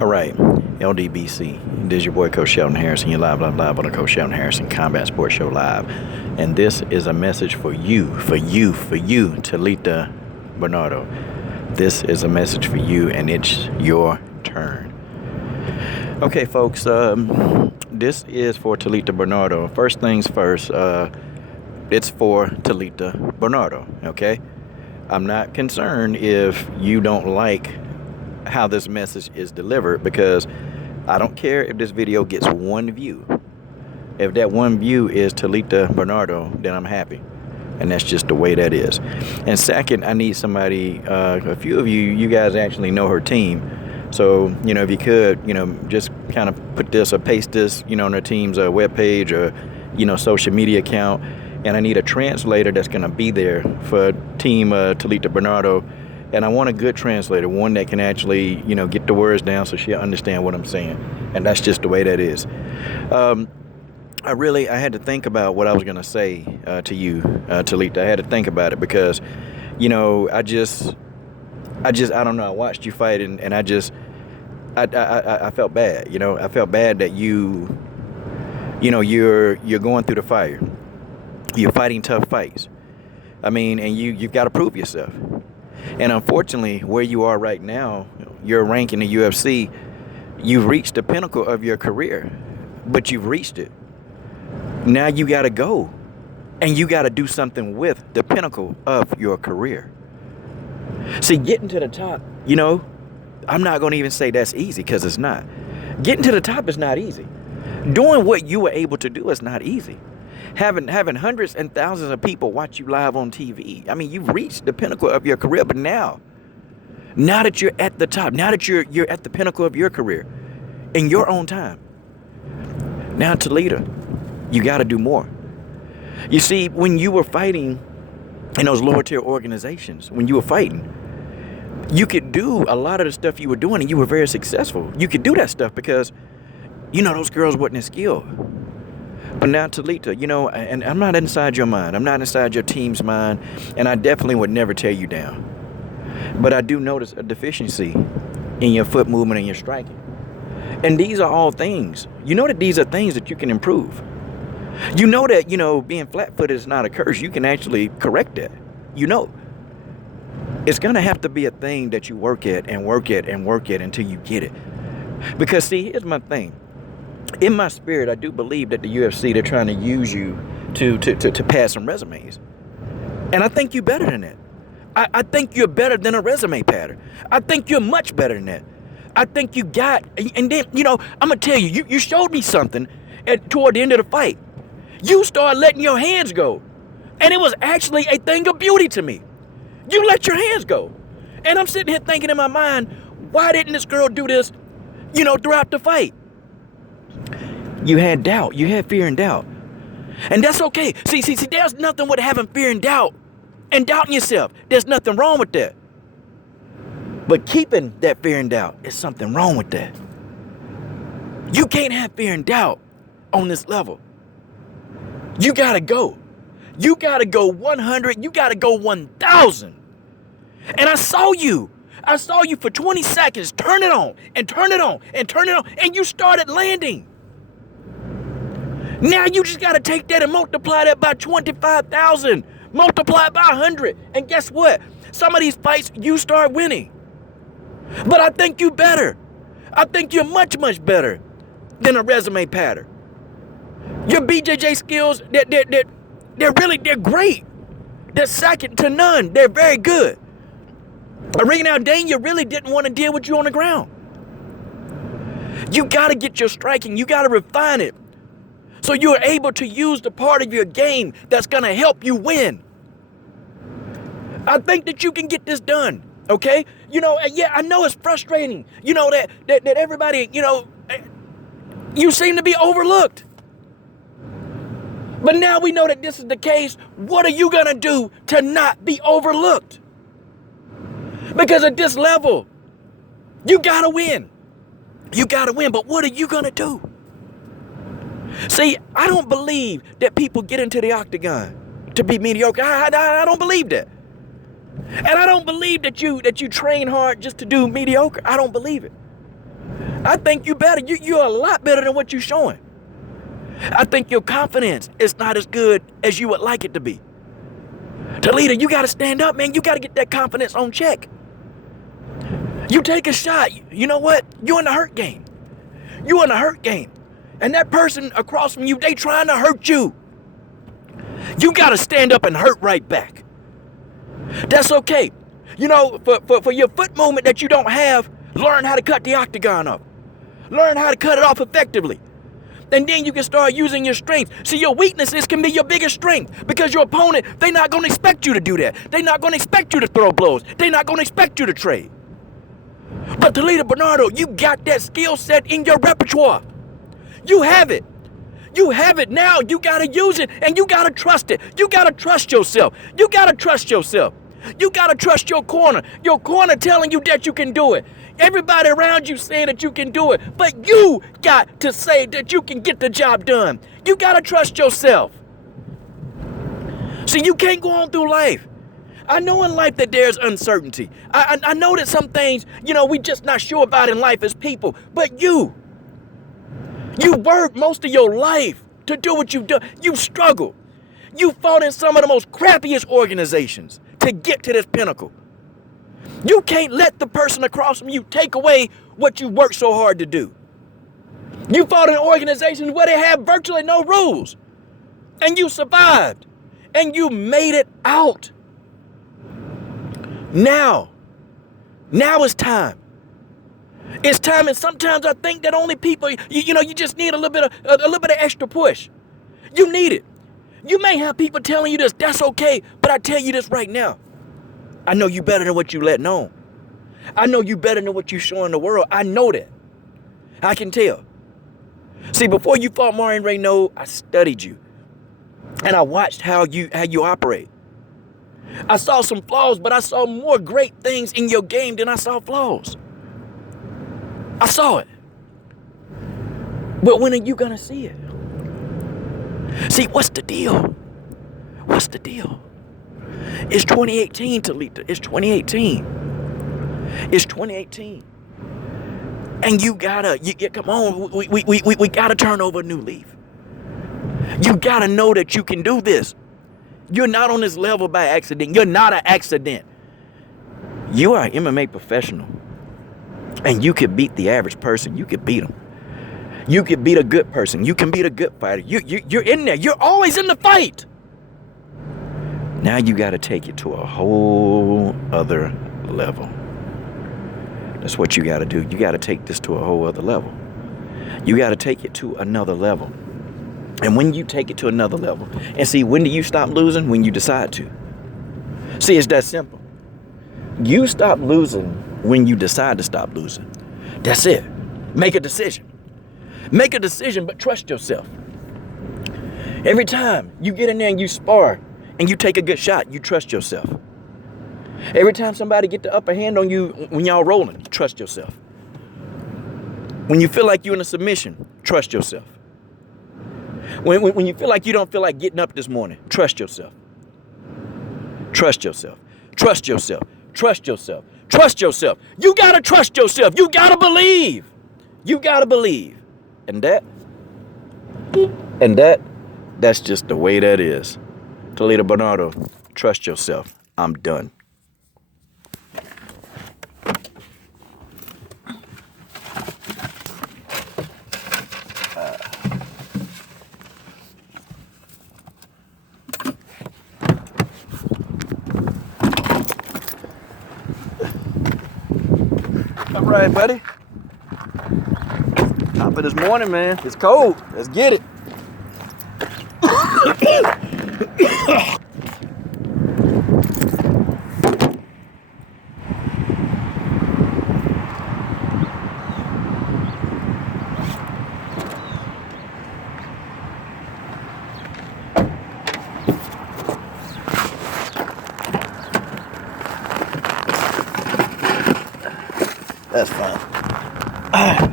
All right, LDBC. This is your boy, Coach Shelton Harrison. You're live on the Coach Shelton Harrison Combat Sports Show Live. And this is a message for you, Talita, Bernardo. This is a message for you, and it's your turn. Okay, folks, this is for Talita Bernardo. First things first, it's for Talita Bernardo, okay? I'm not concerned if you don't like how this message is delivered, because I don't care if this video gets one view. If that one view is Talita Bernardo, then I'm happy, and that's just the way that is. And second, I need somebody, a few of you guys actually know her team, so if you could just kind of put this or paste this on her team's webpage or social media account. And I need a translator that's going to be there for team Talita Bernardo. And I want a good translator, one that can actually, get the words down so she'll understand what I'm saying. And that's just the way that is. I had to think about what I was going to say to you, Talita. I had to think about it because, I don't know. I watched you fight and I felt bad. I felt bad that you're going through the fire. You're fighting tough fights. And you've got to prove yourself. And unfortunately, where you are right now, your rank in the UFC, you've reached the pinnacle of your career, but you've reached it. Now you got to go, and you got to do something with the pinnacle of your career. See, getting to the top, I'm not going to even say that's easy, because it's not. Getting to the top is not easy. Doing what you were able to do is not easy. Having hundreds and thousands of people watch you live on TV. You've reached the pinnacle of your career, but now that you're at the top, now that you're at the pinnacle of your career, in your own time, now Talita, you got to do more. You see, when you were fighting in those lower tier organizations, when you were fighting, you could do a lot of the stuff you were doing, and you were very successful. You could do that stuff because, those girls wasn't as skilled. But now, Talita, and I'm not inside your mind. I'm not inside your team's mind. And I definitely would never tear you down. But I do notice a deficiency in your foot movement and your striking. And these are all things. That these are things that you can improve. That, being flat-footed is not a curse. You can actually correct that. It's going to have to be a thing that you work at and work at and work at until you get it. Because, see, here's my thing. In my spirit, I do believe that the UFC, they're trying to use you to pass some resumes. And I think you're better than that. I think you're better than a resume pattern. I think you're much better than that. I think you got, and then, I'm going to tell you, you showed me something toward the end of the fight. You started letting your hands go. And it was actually a thing of beauty to me. You let your hands go. And I'm sitting here thinking in my mind, why didn't this girl do this, throughout the fight? You had doubt. You had fear and doubt. And that's okay. See, there's nothing with having fear and doubting yourself. There's nothing wrong with that. But keeping that fear and doubt is something wrong with that. You can't have fear and doubt on this level. You got to go. You got to go 100. You got to go 1,000. And I saw you. I saw you for 20 seconds. Turn it on and turn it on and turn it on. And you started landing. Now you just got to take that and multiply that by 25,000. Multiply it by 100. And guess what? Some of these fights, you start winning. But I think you better. I think you're much, much better than a resume pattern. Your BJJ skills, they're great. They're second to none. They're very good. Arena Aldana really didn't want to deal with you on the ground. You got to get your striking. You got to refine it. So you're able to use the part of your game that's going to help you win. I think that you can get this done, okay? Yeah, I know it's frustrating. That everybody, you seem to be overlooked. But now we know that this is the case. What are you going to do to not be overlooked? Because at this level, you got to win. You got to win, but what are you going to do? See, I don't believe that people get into the octagon to be mediocre. I don't believe that. And I don't believe that you train hard just to do mediocre. I don't believe it. I think you better. You're a lot better than what you're showing. I think your confidence is not as good as you would like it to be. Talita, you got to stand up, man. You got to get that confidence on check. You take a shot. You know what? You're in the hurt game. You're in a hurt game. And that person across from you, they trying to hurt you. You got to stand up and hurt right back. That's okay. You know, for your foot movement that you don't have, learn how to cut the octagon off. Learn how to cut it off effectively. And then you can start using your strengths. See, your weaknesses can be your biggest strength because your opponent, they're not going to expect you to do that. They're not going to expect you to throw blows. They're not going to expect you to trade. But Talita, Bernardo, you got that skill set in your repertoire. You have it. You have it now. You got to use it and you got to trust it. You got to trust yourself. You got to trust yourself. You got to trust your corner. Your corner telling you that you can do it. Everybody around you saying that you can do it. But you got to say that you can get the job done. You got to trust yourself. See, you can't go on through life. I know in life that there's uncertainty. I know that some things, you know, we just not sure about in life as people. But you worked most of your life to do what you've done. You struggled. You fought in some of the most crappiest organizations to get to this pinnacle. You can't let the person across from you take away what you worked so hard to do. You fought in organizations where they have virtually no rules. And you survived. And you made it out. Now it's time. It's time, and sometimes I think that only people, you know, you just need a little bit of extra push. You need it. You may have people telling you this, that's okay, but I tell you this right now. I know you better than what you letting on. I know you better than what you showing the world. I know that. I can tell. See, before you fought Maureen Raynaud, I studied you. And I watched how you operate. I saw some flaws, but I saw more great things in your game than I saw flaws. I saw it. But when are you gonna see it? See, what's the deal? What's the deal? It's 2018, Talita. It's 2018. It's 2018. And you gotta, come on, we gotta turn over a new leaf. You gotta know that you can do this. You're not on this level by accident. You're not an accident. You are an MMA professional. And you could beat the average person. You could beat them. You could beat a good person. You can beat a good fighter. You're in there. You're always in the fight. Now you got to take it to a whole other level. That's what you got to do. You got to take this to a whole other level. You got to take it to another level. And when you take it to another level, and see, when do you stop losing? When you decide to. See, it's that simple. You stop losing when you decide to stop losing. That's it. Make a decision. Make a decision, but trust yourself. Every time you get in there and you spar and you take a good shot, you trust yourself. Every time somebody get the upper hand on you when y'all rolling, you trust yourself. When you feel like you're in a submission, trust yourself. When you feel like you don't feel like getting up this morning, trust yourself. Trust yourself. Trust yourself. Trust yourself. Trust yourself. You gotta trust yourself. You gotta believe. You gotta believe. And that's just the way that is. Talita, Bernardo, trust yourself. I'm done. All right, buddy. Top of this morning, man. It's cold. Let's get it. That's fine.